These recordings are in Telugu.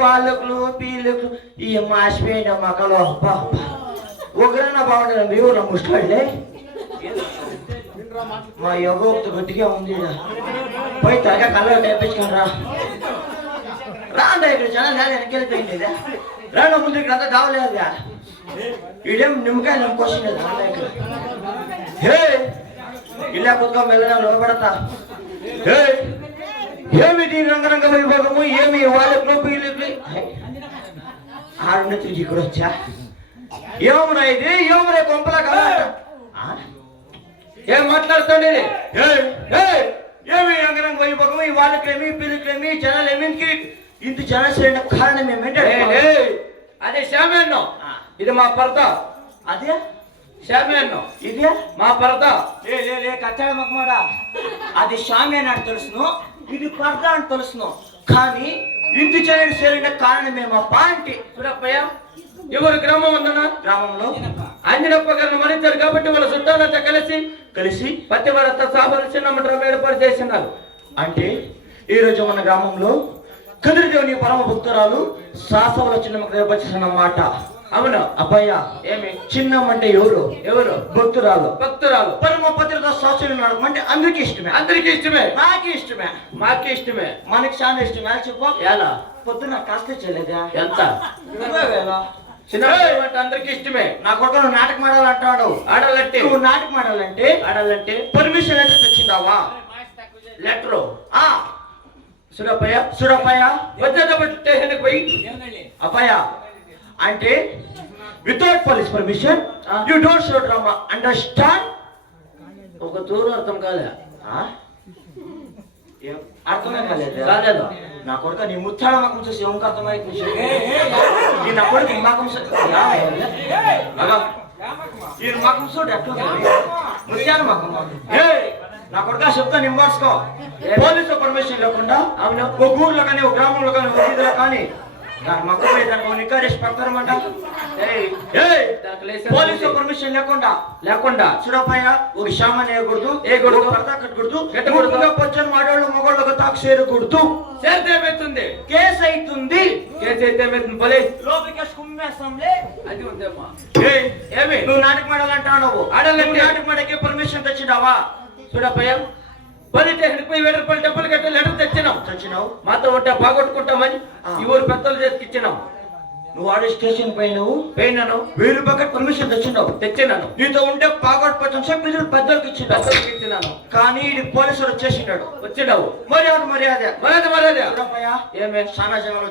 వాళ్ళకులు పీళ్ళకు ఈ మాసిపోయిన మకలు ఒకరైనా బాగుంటుంది మీ ఊళ్ళో ముష్టివాళ్ళే మా యోగోక్తి గట్టిగా ఉంది పోయి త్వరగా కళ్ళ నేర్పించుకుని రాందా ఇక్కడ జనాలు లేదా వెనకెళ్ళిపోయింది రాను ముందు ఇక్కడ అంతా కావలేదుగా ఇదేం నిమ్మకాయ నమ్ముకోసం లేదు రాందా ఇక్కడ హే ఇలా కొద్దిగా మెల్లగా నిలబడతా హే ఏమిటి రంగరంగ వైభోగము ఏమి వాళ్ళకు వీళ్ళకి ఆరుండి తిరిగి ఇక్కడ వచ్చా ఏమరా ఇది ఏమరా కొంపలా కదా ఏం మాట్లాడుతుంది ఏమి రంగరంగ వైభోగము ఈ వాళ్ళకేమి వీళ్ళకేమి జనాలు ఏమికి ఇంత జనశ్రేణ కారణం ఏమంటే అదే శామ్యాన్నో ఇది మా పరద అదే శామ్యాన్నో ఇదే మా పరద లే కచ్చాడ మక్కమాడా అది శామ్యాన్ అని తెలుసును ఇది పరద అని తెలుసును కానీ ఇంటి జనశ్రేణ కారణమేమప్ప అంటే చూడప్పయ్య ఎవరు గ్రామం ఉందన్నా గ్రామంలో అంజనప్ప గారిని మరించారు కాబట్టి వాళ్ళ చుట్టాలంతా కలిసి పత్తివరత సాబలు చిన్నమంటారు ఏర్పాటు చేసినారు అంటే ఈ రోజు మన గ్రామంలో కదిరిదేవుని పరమ భక్తురాలు శాసవల చిన్నమ్మకి ఏర్పరిచిన మాట అవును అబ్బాయ్య ఏమి చిన్నమ్మంటే ఎవరు భక్తురాలు పరమ పత్రిక శాస్త్రం అంటే అందరికి ఇష్టమే మాకే ఇష్టమే మనకి చాలా ఇష్టమే చెప్పు ఎలా పొద్దున కాస్త చేయలేదా ఎంత చిన్న అందరికి ఇష్టమే నా కొడుకు నువ్వు నాటకం ఆడాలంటాడు ఆడాలంటే నువ్వు నాటకం ఆడాలంటే పర్మిషన్ అయితే తెచ్చిందావా లెటరు సుడపయ్య స్టేషన్కి పోయి అప్పయ్య అంటే without police permission you don't show drama understand ఒక తూరు అర్థం కాలే అర్థమే కాలేదు నా కొడుక నీ ముచ్చాడ మకం చూసి ఎవరికి అర్థమైంది నా కొడుకు మకం ఈ మకం చూడు ఎట్లా ముత్యాల మకం నా కొడుక చెప్తా నింబార్చుకో పోలీసు పర్మిషన్ లేకుండా అవును ఒక ఊర్లో కానీ ఒక గ్రామంలో కానీ ఒక వీధిలో కానీ దాని మక్కం పోయి దానికి నికారేసి పడతారన్నమాట పోలీసు పర్మిషన్ లేకుండా చూడపాయ ఒక శామని వేయకూడదు పరదా కట్టకూడదు పొచ్చని మాడవాళ్ళు మొగోళ్ళు తాకు చేరకూడదు చేస్తే ఏమవుతుంది కేసు అవుతుంది అయితే ఏమవుతుంది పోలీస్ లోపలికి కుమ్మేస్తాంలే అది ఉందేమ్మా ఏమి నువ్వు నాటకం ఆడాలంటావు ఆడాలంటే నాటకం ఆడకే పర్మిషన్ తెచ్చినావా చూడపయ్య పోలీస్ స్టేషన్కి పోయి 1000 రూపాయలు డబ్బులు కట్టి లెటర్ తెచ్చినావు మాతో ఉంటే బాగొట్టుకుంటామని ఈ ఊరు పెద్దలు తెచ్చినాం నువ్వు ఆడే స్టేషన్ పోయినాను 1000 రూపాయలు పర్మిషన్ తెచ్చినాను నీతో ఉంటే పాగొట్టుకోవచ్చని చెప్పి పెద్దలకు ఇచ్చినాను కానీ ఇది పోలీసులు వచ్చినావు మర్యాద ఏమే చాలా జనాలు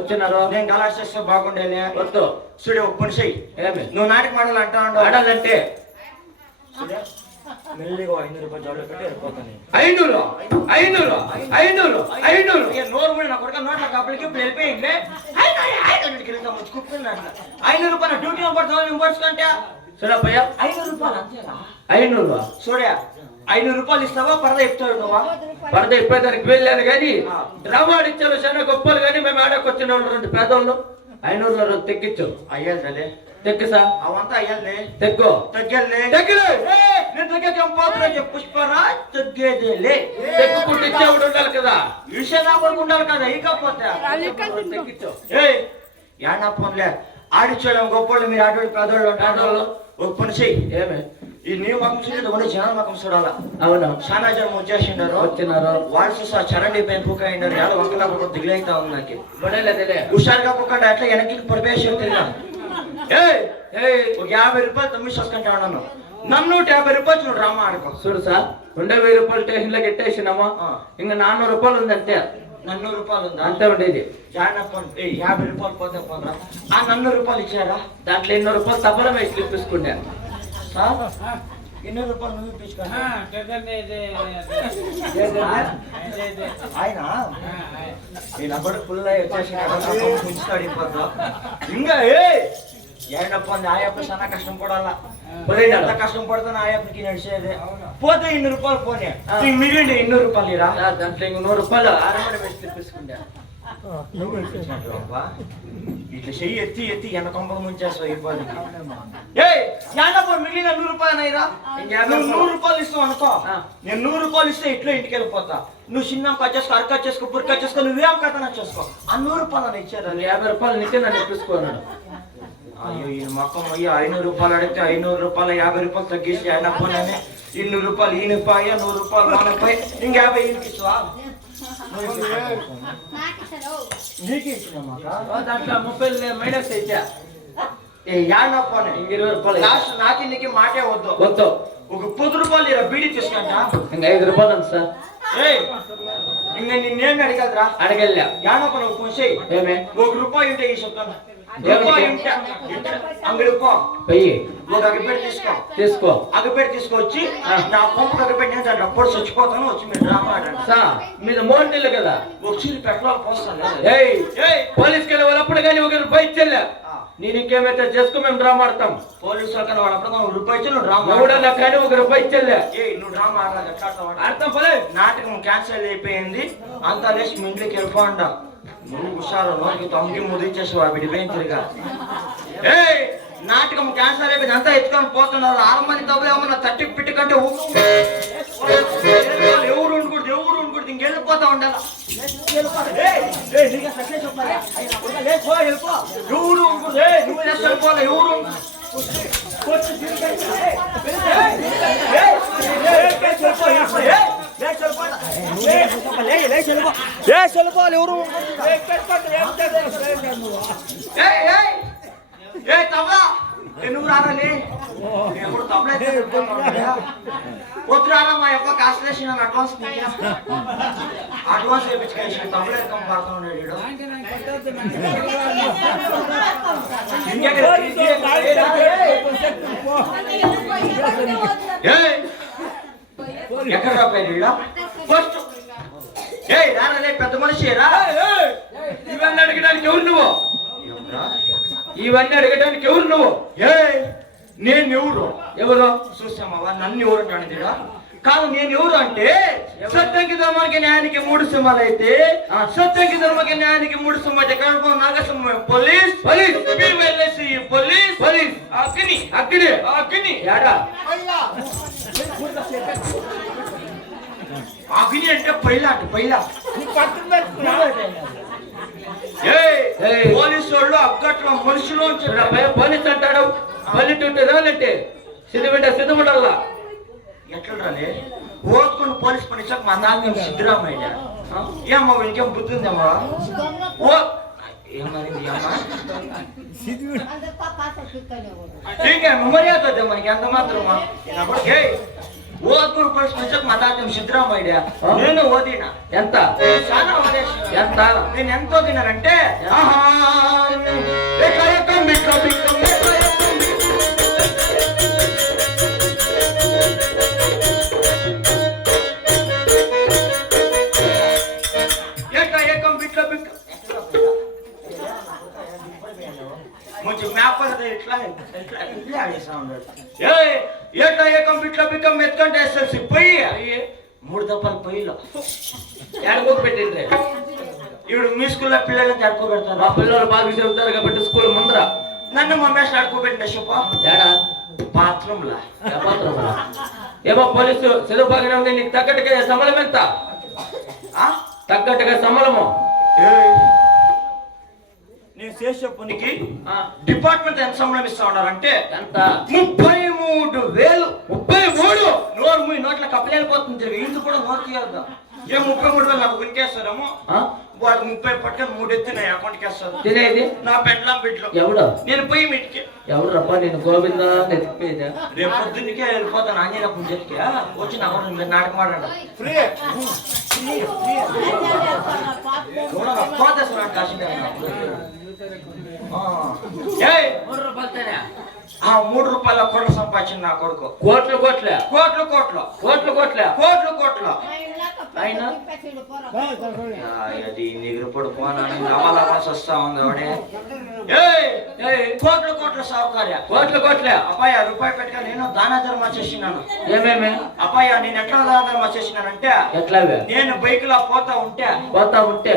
వచ్చినారు నేను గలాస్ చేస్తే బాగుండేలే వద్దు చూడే ఒప్పని ఏమే నువ్వు నాటకం ఆడాలంటే మెల్లిగా 500 రూపాయలు జోలో పెట్టి వెళ్ళిపోతాను 500 నోరు నా కొడుక నోట్ల కప్పలకి ఇప్పుడు వెళ్ళిపోయింది 500 రూపాయలు డ్యూటీ పడుతుంది చూడప్పయ్య 500 రూపాయలు అంతేనా చూడే 500 రూపాయలు ఇస్తావా పరద ఇస్తావు నువ్వా పరద ఇప్పేదానికి వెళ్ళాను కానీ డ్రామా ఇచ్చారు చాలా గొప్పలు కానీ మేము ఆడకొచ్చిన వాళ్ళు 2 పేదోళ్ళు 500 తెక్కిచ్చు అయ్యాలి తెక్కుసా అవంతా అయ్యాలి తగ్గలే పుష్పరాజ్ తగ్గేదేలే తెక్కుకుంటే ఇచ్చేవాడు ఉండాలి కదా విషయం ఉండాలి కదా ఇకపోతే యానా పోన్లే ఆడిచ్చోడం గొప్పోళ్ళు మీరు ఆడోళ్ళు పేదోళ్ళు ఒక పని చెయ్యి ఏమే ఈ నీ మకం చూసి జనాల మకం చూడాలా అవునా చాలా జనం వచ్చినారు వాళ్ళు చూసా చరండి పెంపుక అయినారు వంకలా దిగులైతా ఉంది నాకు హుషారుగా పోకుండా అట్లా వెనక్కి ప్రవేశం తిన్నా ఒక 50 రూపాయలు తమ్మి చూసుకుంటా ఉన్నాను నన్ను 50 రూపాయలు నువ్వు డ్రామా ఆడుకో చూడు సార్ 2000 రూపాయలు స్టేషన్ లో కట్టేసినామా ఇంకా 400 రూపాయలు ఉందంటే 400 రూపాయలు ఉందా అంతే ఉండేది 50 రూపాయలు పోతే పోదా ఆ 400 రూపాయలు ఇచ్చారా దాంట్లో 200 రూపాయలు తప్పడం వేసి ఇప్పించుకుంటా సార్ 200 రూపాయలు నువ్వు ఇప్పించుకోండి ఆయన నేను అప్పుడు ఫుల్ వచ్చేసి అడిగిపోతా ఇంకా ఏడప్ప ఆయప్ప చాలా కష్టం పడాలా ఎంత కష్టం పడుతున్నా ఆయప్పకి నడిచేది పోతే 200 రూపాయలు పోనీ మిగిలిండి 200 రూపాయలు ఇరా దాంట్లో ఇంకో 100 రూపాయలు ఆరమడి వేసి తెప్పించుకుంటా ఇట్లా చెయ్యి ఎత్తి ఎత్తి వెనకొంపలు ముంచేస్తావు ఇబ్బంది మీద 100 రూపాయలు అయిరా. నువ్వు 100 రూపాయలు ఇస్తావు అనుకో, నేను 100 రూపాయలు ఇస్తే ఇట్లా ఇంటికి వెళ్ళిపోతా. నువ్వు చిన్న కట్ చేసుకో, అరకట్ చేసుకో, పురకట్ చేసుకో, నువ్వేం కథ చేసుకో. ఆ 100 రూపాయలు అని ఇచ్చారు. 50 రూపాయలు నిత్యం నన్ను ఇప్పించుకున్నాడు. అయ్యో ఈ మొక్కం అయ్యో 500 రూపాయలు అడిగితే 500 రూపాయలు 50 రూపాయలు తగ్గించి ఆయన పోనీ 200 రూపాయలు ఈయనపాయ, 100 రూపాయలు మనపై, ఇంక 50 ఈయనకి ఇచ్చువా? నీకు ఇచ్చిన మాట దాంట్లో 30 మైనస్ ఇచ్చా. ఏ యాడ పోనీ 20 రూపాయలు లాస్ట్ నాకు నీకు మాటే వద్దు. వద్దు. ఒక 10 రూపాయలు ఇలా బీడీ తీసుకుంటా. ఇంకా 5 రూపాయలు ఉంది సార్. ఇంక నిన్నేమి అడగలరా? అడగల్లా. యాడ పోనీ ఒక కొంచెం ఏమే 1 రూపాయి ఉంటే ఈ చెప్తాను. అంగడి పో, పోయి ఒక అగ్గిపెట్టి తీసుకో. అగ్గిపెట్టి తీసుకొచ్చి నా పంపు అగ్గిపెట్టి దాంట్లో అప్పుడు చచ్చిపోతాను. వచ్చి మీరు డ్రామా ఆడండి. మీద 3 నెలలు కదా, ఒకసారి పెట్రోల్ పోస్తాను. పోలీస్కి వెళ్ళే వాళ్ళప్పుడు కానీ 1 రూపాయి ఇచ్చేలే. నేను ఇంకేమైతే చేసుకో, మేము డ్రామా ఆడతాం. పోలీసు వాళ్ళకన్నా వాడప్పుడు 1 రూపాయి ఇచ్చి నువ్వు డ్రామా ఎవడన్నా కానీ 1 రూపాయి ఇచ్చేలే. నువ్వు డ్రామా ఆడలేదు ఆడతాం. పోలే నాటకం క్యాన్సిల్ అయిపోయింది. అంతా లేచి మీ ఇంట్లోకి వెళ్ళిపోండా. నువ్వు హుషారు నోరికి తొంగి ముదించేసావా విడిపోయిన తిరిగా. నాటకం క్యాన్సర్ అయిపోయింది. అంతా ఎత్తుకొని పోతున్నారు. 6 మంది డబ్బులు ఏమన్నా తట్టి పిట్టి కంటే ఎవరు ఉండకూడదు, ఎవరు ఉండకూడదు, ఇంకెళ్ళిపోతా ఉండాలి. ఎవరు ఉండకూడదు, నువ్వు వెళ్ళిపోవాలి. ఎవరు నువ్వు రావాలి. ఎప్పుడు తబలా వద్దు రారా. మా యొక్క కాస్ట్లేషన్ అడ్వాన్స్ అడ్వాన్స్ వేయించుకేసి తబలా ఎక్కం పడుతూ ఉన్నాడు. ఎక్కడ రాపోయాడు ఫస్ట్? రాలే పెద్ద మనిషి రా. ఇవన్నీ అడగడానికి ఎవరు నువ్వు? ఇవన్నీ అడగడానికి ఎవరు నువ్వు? నేను ఎవరు? ఎవరు చూసామా? నన్ను ఎవరు అంటాడు కాదు. నేను ఎవరు అంటే సత్యంకి ధర్మానికి న్యాయానికి 3 సింహాలు అయితే, సత్యంకి ధర్మకి న్యాయానికి 3 సింహాలు అయితే నాగసింహం పోలీస్, పోలీస్ పోలీస్, పోలీస్ అగ్ని, అగ్ని, అగ్ని యాడా అగ్ని అంటే పైలా అంటే పైలా. పోలీసు వాళ్ళు అగ్గట్లో మనుషులు పోలీస్ అంటాడు. పల్లెటూంటే సిద్ధమంటే సిద్ధమంటల్లా ఎట్లా రాలే ఓదుకుని పోలీస్ పని ఇచ్చాక మా నాన్న సిద్ధరామయ్య. ఏమ్మా ఇంకేం బుద్ధి ఉందమ్మా? ఓ ఏమని అమ్మా ఇంకా మర్యాద మనకి ఎంత మాత్రమా? ఓదుకుని పోలీస్ పని ఇచ్చాక మా తాత సిద్ధరామయ్య. నేను ఓదినా. ఎంత చాలా ఎంత? నేను ఎంత ఓదినానంటే ఎత్తుకంటే ఎస్ఎల్సి పోయి 3 దఫాలు పొయ్యిలో ఎడకోకి పెట్టిండ్రే. ఇప్పుడు మీ స్కూల్లో పిల్లలు జరుపుకోబెడతారు. మా పిల్లలు బాగా చదువుతారు కాబట్టి స్కూల్ ముందర నన్ను మా మేష ఆడుకోబెట్టిన చెప్ప ఏడా బాత్రూమ్ లా. ఏమో పోలీసు చదువు బాగానే ఉంది. నీకు తగ్గట్టుగా సంబళం ఎంత? తగ్గట్టుగా సంబళము నేను చేసే పనికి డిపార్ట్మెంట్ ఎంత సంబళం ఇస్తా ఉన్నారంటే ఎంత? 33,000. 33? నోరు మూయి నోట్ల కప్పలేకపోతుంది. ఇందు కూడా నోరు తీయద్దాం. 33,000 నాకు ఉనికేస్తారేమో. వాడు 30 పట్టుకొని 3 ఎత్తి నా అకౌంట్కి వేస్తారు. తినేది నా పెండ్లం బిడ్డలో ఎవడు? నేను పోయి మీటికి ఎవరు రప్ప నేను గోవింద ఎత్తిపోయేదా? రేపు పొద్దున్నకే వెళ్ళిపోతాను. ఆంజనేయప్ప చెట్టుకి వచ్చి నా అకౌంట్ నాటకం ఆడండి. పోతేస్తున్నాడు కాశ్మీర్. 3 రూపాయల కోట్లు సంపాదించింది నా కొడుకు. కోట్లు కోట్ల కోట్లు కోట్లు కోట్లు కోట్ల కోట్లు కోట్లు అయినా అది నిగురుపడు పోనాని నవలవలసి వస్తా ఉంది ఆవిడే. కోట్లు కోట్ల సౌకర్య కోట్లు కోట్ల. అబ్బాయి రూపాయి పెట్టుక నేను దాన ధర్మ చేసినాను. ఏమేమి అబ్బాయి నేను ఎట్లా దాన ధర్మ చేసినానంటే ఎట్లా నేను బైక్ లో పోతా ఉంటే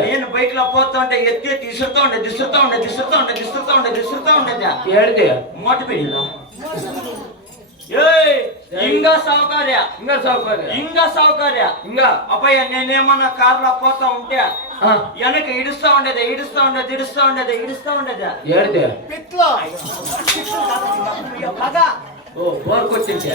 నేను బైక్ లో పోతా ఉంటే ఎత్తి తీసురుతా ఉండే దిసురుతా ఉండే దిసురుతా ఉండేది ఏడిది మోటి పెళ్ళిలో ఇంకా సౌకర్య ఇంకా సౌకర్యం ఇంకా సౌకర్య ఇంకా అబ్బాయి నేనేమన్నా కార్లో పోతా ఉంటే ఆ, వెనక ఇడుస్తా ఉండేది ఏడితే పిట్లో ఓ బోర్కొచ్చింటే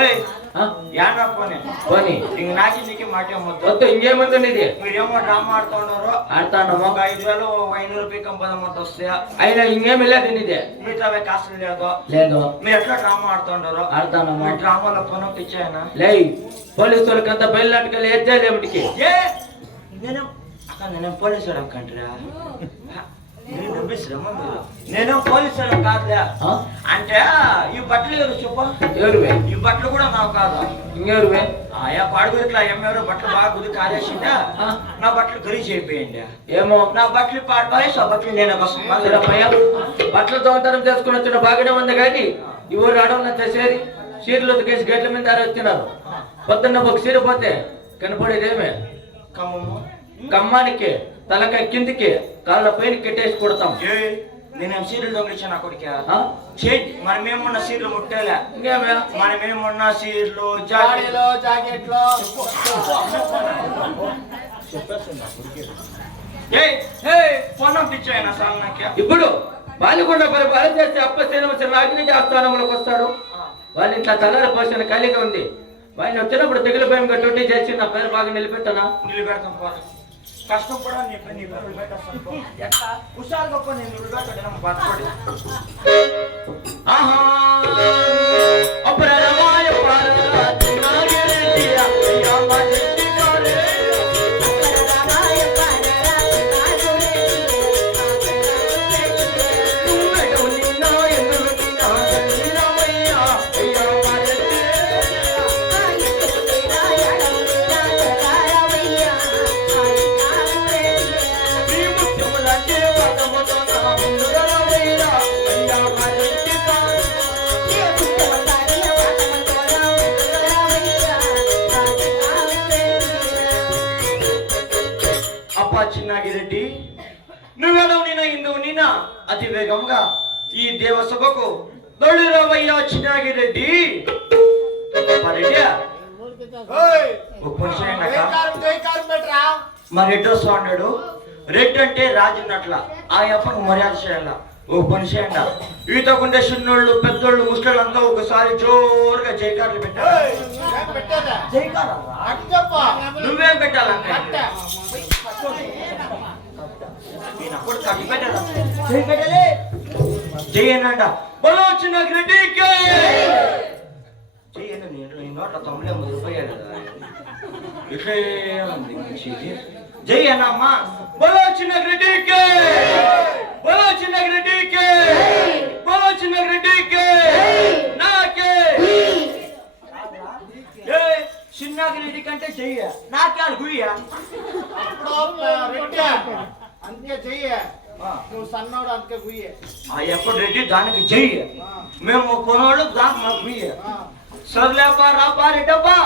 ఏయ్ ఆ, యానా పోనీ పోనీ ఇంక నాకి నీకు మాట మొత్తం మొత్తం ఇంకేముంది నీది మీరేమో డ్రామా ఆడుతా ఉన్నారు ఆడతానమ్మా ఒక 5,000 500 కంపదమ్మంత వస్తాయా అయినా ఇంకేమి లేదు నీదే మిగతావే కాసులు లేదు లేదు మీరు ఎట్లా డ్రామా ఆడుతా ఉండరు ఆడతానమ్మా మీ డ్రామాలో పనులు ఇచ్చాయనా లే పోలీసులకి అంత బయలునాటకాలు ఏం ఏమిటికి ఏ నేను అక్క నేనేం పోలీసు కంట్రా నేను నమ్మిస్తామా మీరు నేను పోలీసు కాదులే ఆ? అంటే ఈ బట్టలు ఎవరు చెప్పు ఎవరువే ఈ బట్టలు కూడా నాకు కాదు ఇంకెవరువే ఆయా పాడుగురిట్లా ఎవరు బట్టలు బాగా గురి కాలేసిందా ఆ? నా బట్టలు గరీజ్ అయిపోయింది ఏమో నా బట్టలు పాడపాలేసి ఆ బట్టలు నేను చూడమ్మయ్య, బట్టలు దొంగతనం చేసుకుని వచ్చిన బాగానే ఉంది కానీ ఈ ఊరు ఆడవాళ్ళని చేసేది చీరలు ఉతికేసి గేట్ల మీద వచ్చినారు పొద్దున్న ఒక చీర పోతే కనపడేదేమే కమ్మమ్మ కమ్మానికి తలకాయ కిందికి కాళ్ళ పైన కెట్టేసి కొడతాం ఏ నేనేం సీరియల్ దొంగిలించాను నా కొడుకు ఆ? మనమేమన్న సీరియల్ ముట్టేలే ఇంకేమే మనమేమన్న సీరియల్ జాడీలో జాకెట్లో పొన్నం పిచ్చాయన సార్ నాకే ఇప్పుడు బాలికొండ పరిపాలన చేస్తే అప్ప శ్రీనివాస రాజనీతి ఆస్థానంలోకి వస్తాడు వాళ్ళ ఇంట్లో తలారి పోషణ ఖాళీగా ఉంది ఆయన వచ్చినప్పుడు తెగులు భయం డ్యూటీ చేసి నా పేరు బాగా నిలబెట్టనా నిలబెడతాం పో కష్టం కూడా నీ పని నిలబెట్టేస్తాను పో. ఎట్లా హుషారు గొప్ప నేను నిలబెట్టడం బాధపడి ఆహా అపరమాయ పార్వతి నాగేంద్రియ యామతి కారే నువ్వెడు నిన్నా ఎందుకు నిన్నా నిన్నమయ్య యామతి నీ ముత్యములంటే పదముతో నా ముందుగలవయ్య యామతి కారే అప్పా చిన్నాగిరెడ్డి నువ్వెడవు నిన్న ఇందువు నిన్న అతి వేగంగా ఈ దేవసభకు దొడిరవయ్యా చిన్నాగిరెడ్డి రెడ్డి ఒక మనిషి జైకారం పెట్టరా మా రెడ్డి వస్తా ఉన్నాడు రెడ్డి అంటే రాజున్నట్ల ఆ అప్పకు మర్యాద చేయాల ఓ మనిషి అంట ఈతకుండే చిన్నోళ్ళు పెద్దోళ్ళు ముసలోళ్ళు అంతా ఒకసారి జోరుగా జైకారులు పెట్టారు పెట్టేదా జైకారా అటు చెప్ప నువ్వేం పెట్టాలంటే అట్ట జయనంట బలో చిన్న రెడ్డికి జయన నీ నోట్ల 9 రూపాయలు కదా ఇట్లే ఉంది మంచిది జయనమ్మా బలో చిన్న రెడ్డికి బలో చిన్న రెడ్డికి బలో చిన్న రెడ్డికి నాకే ఏ చిన్న రెడ్డి కంటే చెయ్య నాకే గుయ్య రెడ్డి అందుకే చెయ్యి నువ్వు సన్నోడు అందుకే గుయ్యే ఎప్పుడు రెడ్డి దానికి చెయ్య మేము కొనోళ్ళు దానికి మాకు గుయ్య సర్లేపా రాపా రెడ్డప్పా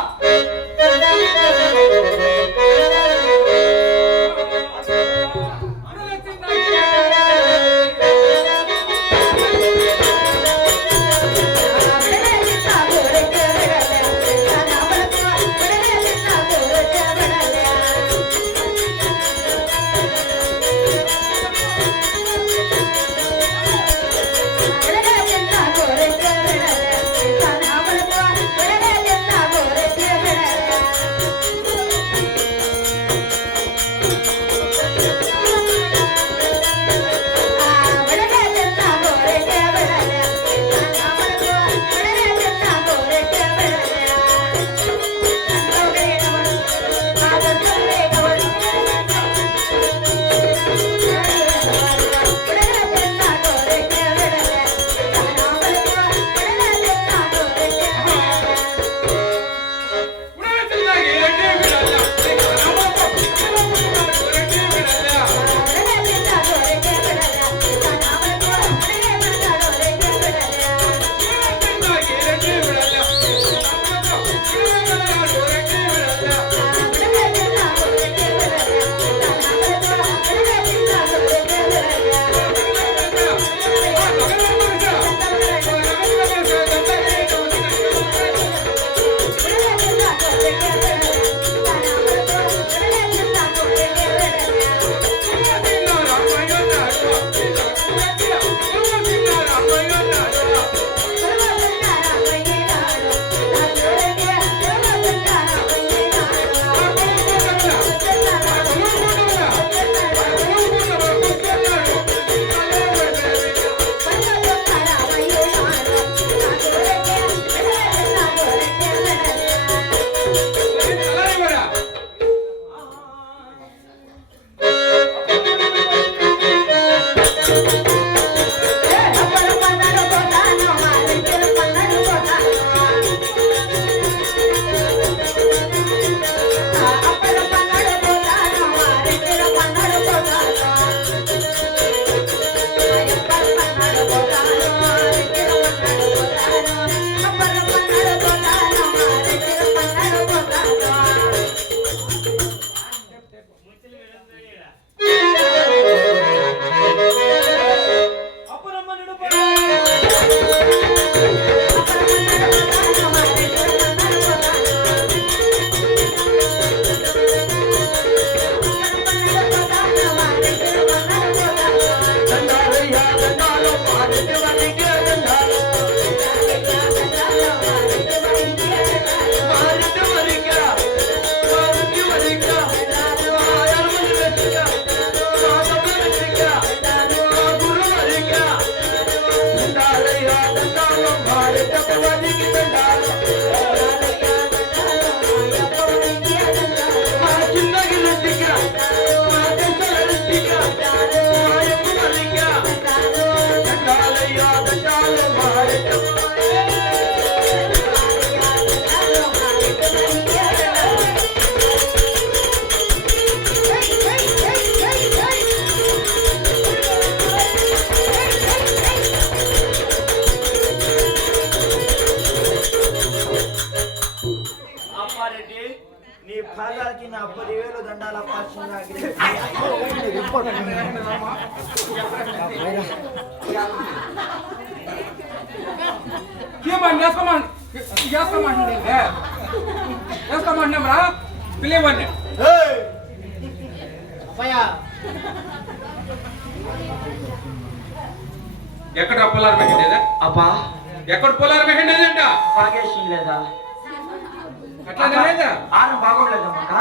నీ పాదాలకి నా 10,000 దండాలప్ప చిన్నగా. ఏమని వేసుకోమంటున్నారా పిల్లవాడిని ఏయ్! అప్పయ్య, ఎక్కడ పొలాలు పెట్టేదా అబ్బా ఎక్కడ పొలాలు పెట్టేదంట బాగేసి లేదా అట్లా లేదా ఆరు బాగోలేదమ్మా